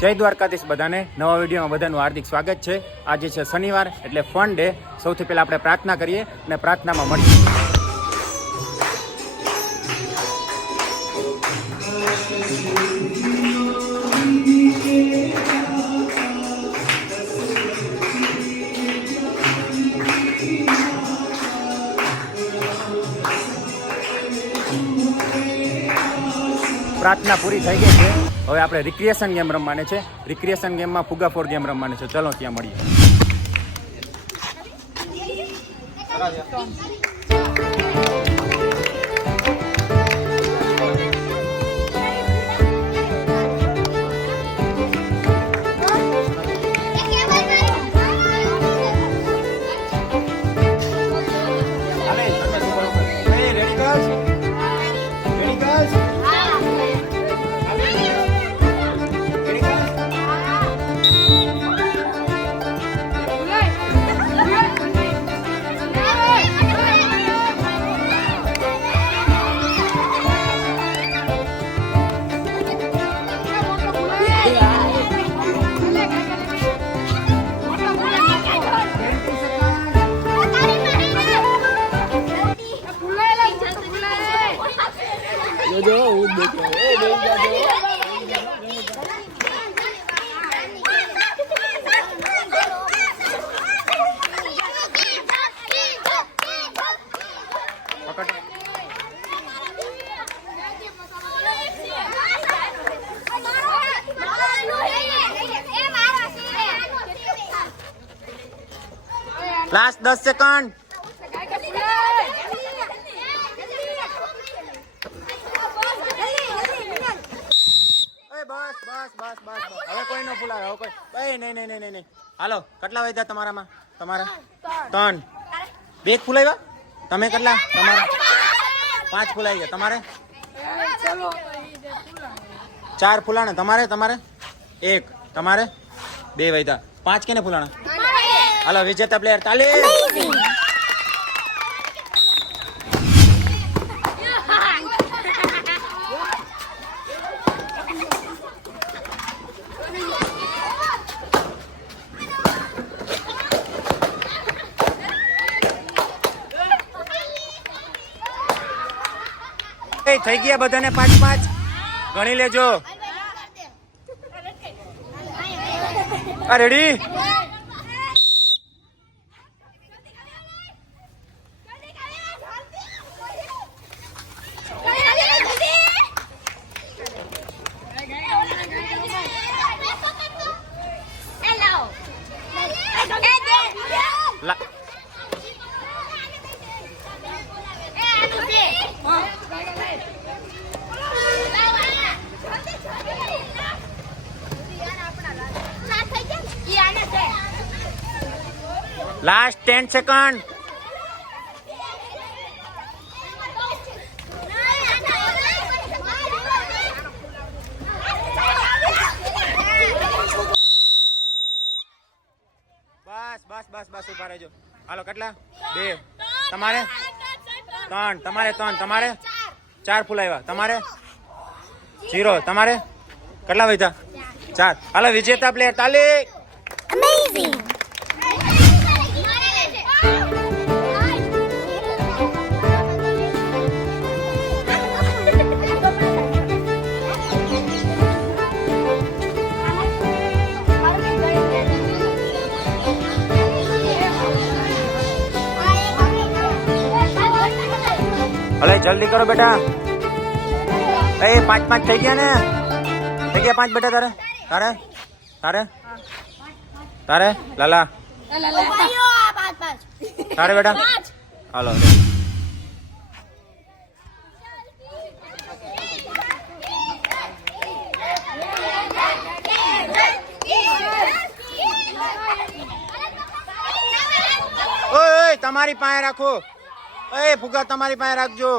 જય દ્વારકાધીશ બધાને નવા વિડીયોમાં બધાનું હાર્દિક સ્વાગત છે। આજે છે શનિવાર એટલે ફન ડે। સૌથી પહેલાં આપણે પ્રાર્થના કરીએ અને પ્રાર્થનામાં મળીએ। પ્રાર્થના પૂરી થઈ ગઈ છે। હવે આપણે રિક્રિએશન ગેમ રમવાની છે। રિક્રિએશન ગેમમાં ફુગા ફોર ગેમ રમવાની છે। ચલો ત્યાં મળીએ। Last 10 second. बस बस बस बस હવે કોઈ ન ફૂલાવે। હવે કોઈ નહીં નહીં નહીં નહીં હાલો। કેટલા વાગ્યા તમારામાં? તમારા 3 2 ફૂલાવ્યા। તમે કેટલા? તમારા 5 ફૂલાઈ ગયા। તમારે 4 ફૂલાણા। તમારે 1 તમારે 2 વાગ્યા। 5 કેને ફૂલાણા? હાલો વિજેતા પ્લેયર તાલી। થઈ ગયા બધાને 5-5 ગણી લેજો। આ રેડી? Last 10 second. बस बस बस बस उभा रहજો। हालो કેટલા? 2 તમારે 3 તમારે 3 તમારે 4 ફૂલાવ્યા। તમારે 0 તમારે કેટલા વધ્યા? 4। હાલો વિજેતા પ્લેયર તાલી। અમેઝિંગ। अरे जल्दी करो बेटा। ए 5-5 થઈ ગયા ને? થઈ ગયા 5 બેટા। તારે તારે તારે લાલા તારે બેટા હાલો। ઓય તમારી પાસે રાખો। ए फुगा तुम्हारी पाए रखजो।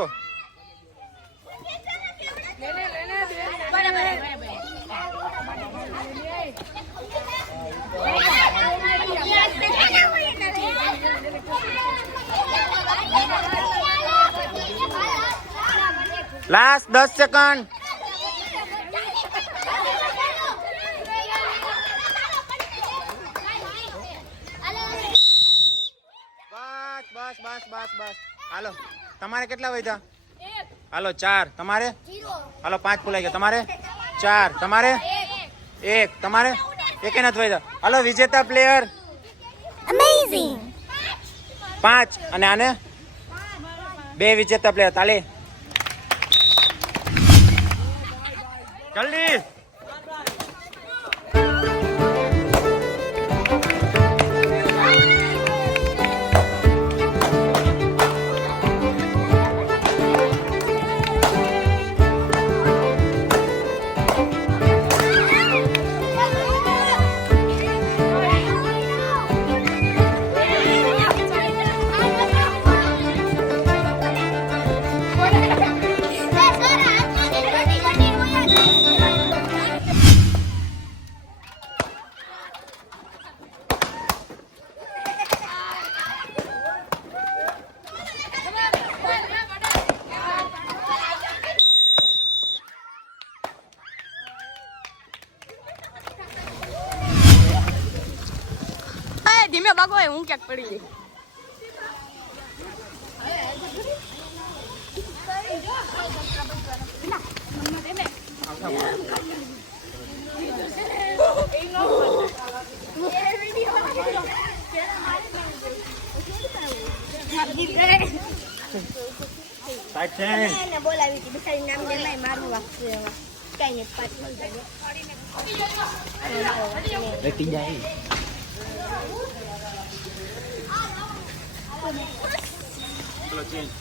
Last 10 second. બસ બસ હાલો તમારે કેટલા વધ્યા હાલો 4 તમારે હાલો 5 ફૂલાઈ ગયા તમારે 4 તમારે 1 તમારે એકે નથી વધ્યા હાલો વિજેતા પ્લેયર Amazing. 5 અને આને 2 વિજેતા પ્લેયર તાલી જલ્દી ધીમે ભાગો હું ક્યાંક પડી ગઈ બોલાવી હતી બિચારી નામ દે મારું વાગશે કઈ નહીં પાછી જાય ચલો ચેન્જ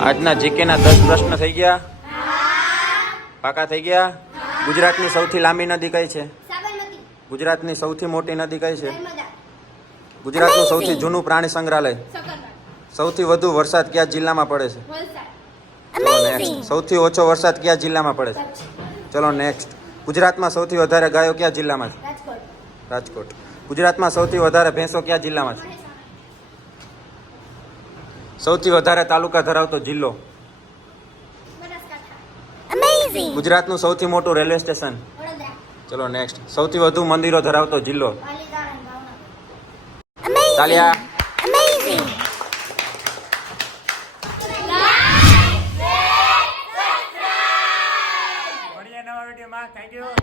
આજના જીકેના 10 પ્રશ્ન થઈ ગયા પાકા થઈ ગયા ગુજરાતની સૌથી લાંબી નદી કઈ છે ગુજરાતની સૌથી મોટી નદી કઈ છે ગુજરાતનું સૌથી જૂનું પ્રાણી સંગ્રહાલય સૌથી વધુ વરસાદ કયા જિલ્લામાં પડે છે ચલો નેક્સ્ટ સૌથી ઓછો વરસાદ કયા જિલ્લામાં પડે છે ચલો નેક્સ્ટ ગુજરાતમાં સૌથી વધારે ગાયો કયા જિલ્લામાં છે રાજકોટ ગુજરાતમાં સૌથી વધારે ભેંસો કયા જિલ્લામાં છે સૌથી વધારે તાલુકા ધરાવતો જિલ્લો ગુજરાતનું સૌથી મોટું રેલવે સ્ટેશન ચલો નેક્સ્ટ સૌથી વધુ મંદિરો ધરાવતો જિલ્લો તાલિયા. Amazing. મળીએ નવા વિડીયોમાં. Thank you.